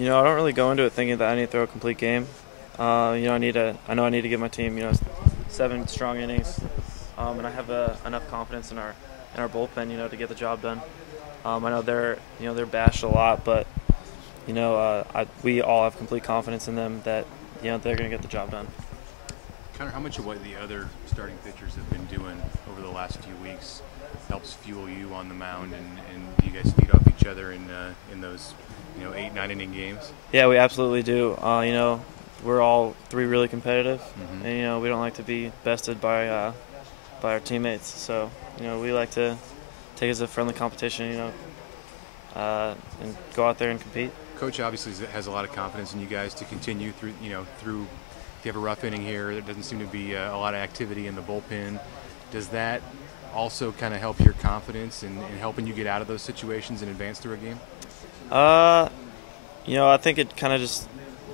I don't really go into it thinking that I need to throw a complete game. I know I need to give my team, 7 strong innings, and I have enough confidence in our bullpen, to get the job done. I know they're bashed a lot, but we all have complete confidence in them that they're going to get the job done. Connor, how much of what the other starting pitchers have been doing over the last few weeks helps fuel you on the mound, and do you guys feed off each other in those 8-9 inning games? Yeah, we absolutely do. We're all 3 really competitive, and we don't like to be bested by our teammates. So we like to take it as a friendly competition, and go out there and compete. Coach obviously has a lot of confidence in you guys to continue through. If you have a rough inning here, there doesn't seem to be a lot of activity in the bullpen. Does that also kind of help your confidence in helping you get out of those situations and advance through a game? I think it kind of just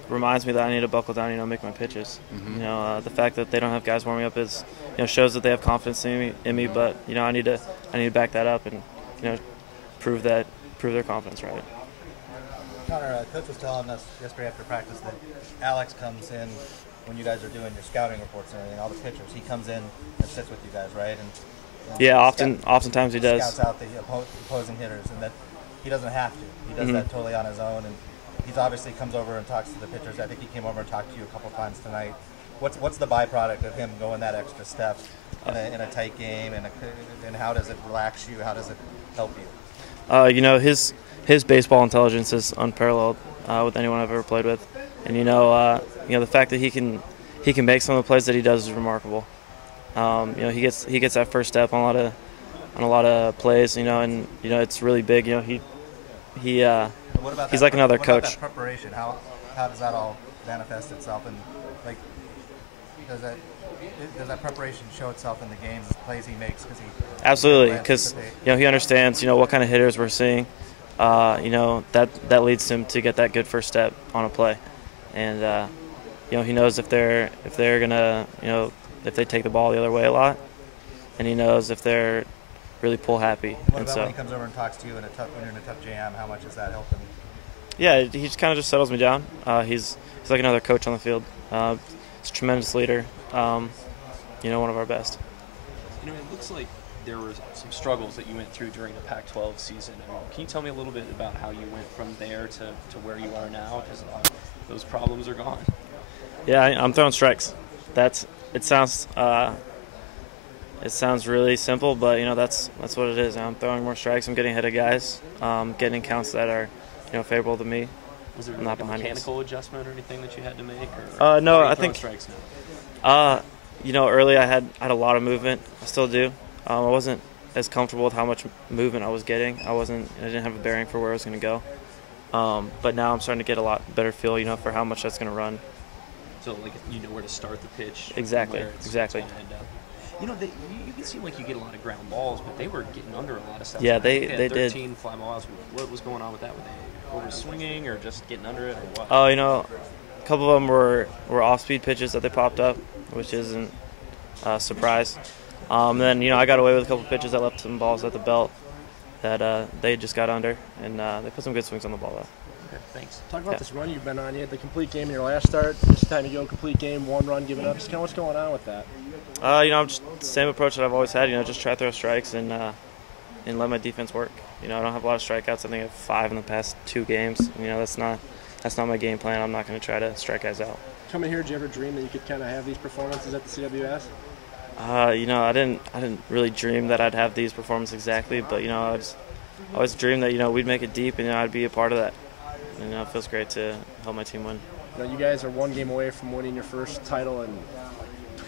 reminds me that I need to buckle down, make my pitches. The fact that they don't have guys warming up is, shows that they have confidence in me. But I need to back that up and prove their confidence right. Connor, Coach was telling us yesterday after practice that Alex comes in when you guys are doing your scouting reports and everything, all the pitchers. He comes in and sits with you guys, right? And yeah, oftentimes he does. Scouts out the opposing hitters, and that he doesn't have to. He does that totally on his own, and he's obviously comes over and talks to the pitchers. I think he came over and talked to you a couple times tonight. What's the byproduct of him going that extra step in a tight game, and how does it relax you? How does it help you? His baseball intelligence is unparalleled with anyone I've ever played with, and the fact that he can make some of the plays that he does is remarkable. He gets that first step on a lot of plays, and it's really big. He's like another coach. What about that preparation? How does that all manifest itself, and does that preparation show itself in the games, the plays he makes? Absolutely, because he understands what kind of hitters we're seeing. That leads him to get that good first step on a play, and he knows if they're gonna if they take the ball the other way a lot, and he knows if they're really pull happy. What about when he comes over and talks to you when you're in a tough jam? How much does that help him? Yeah, he just kind of just settles me down. He's like another coach on the field. He's a tremendous leader. One of our best. It looks like there were some struggles that you went through during the Pac-12 season. Can you tell me a little bit about how you went from there to where you are now? Because those problems are gone. Yeah, I'm throwing strikes. It sounds really simple, but that's what it is. I'm throwing more strikes. I'm getting ahead of guys. Getting counts that are favorable to me. Was there like a mechanical adjustment or anything that you had to make? No, I think strikes now? Early I had a lot of movement. I still do. I wasn't as comfortable with how much movement I was getting. I didn't have a bearing for where I was going to go. But now I'm starting to get a lot better feel, for how much that's going to run. So like you know where to start the pitch. Exactly. You can seem like you get a lot of ground balls, but they were getting under a lot of stuff. Yeah, they did. 13 fly balls. What was going on with that? Were they over swinging or just getting under it, or what? Oh, a couple of them were off-speed pitches that they popped up, which isn't a surprise. Then I got away with a couple of pitches that left some balls at the belt that they just got under, and they put some good swings on the ball though. Okay, thanks. Talk about this run you've been on. You had the complete game in your last start. This time you go complete game, 1 run given up. Just kind of what's going on with that? I'm just the same approach that I've always had. Just try to throw strikes and let my defense work. I don't have a lot of strikeouts. I think I have 5 in the past 2 games. That's not my game plan. I'm not going to try to strike guys out. Coming here, did you ever dream that you could kind of have these performances at the CWS? I didn't really dream that I'd have these performances exactly, but I always dreamed that we'd make it deep and I'd be a part of that. And it feels great to help my team win. You guys are 1 game away from winning your first title in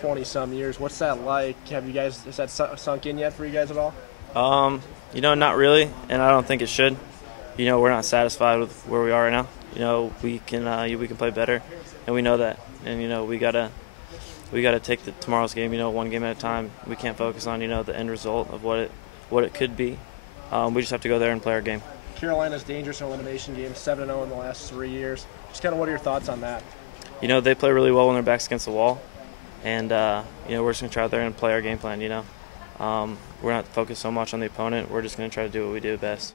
20-some years. What's that like? Has that sunk in yet for you guys at all? Not really, and I don't think it should. We're not satisfied with where we are right now. We can play better, and we know that. And we gotta take tomorrow's game, 1 game at a time. We can't focus on the end result of what it could be. We just have to go there and play our game. Carolina's dangerous in elimination games, 7-0 in the last 3 years. Just kind of what are your thoughts on that? They play really well when their back's against the wall, and we're just gonna try out there and play our game plan. We're not focused so much on the opponent. We're just gonna try to do what we do best.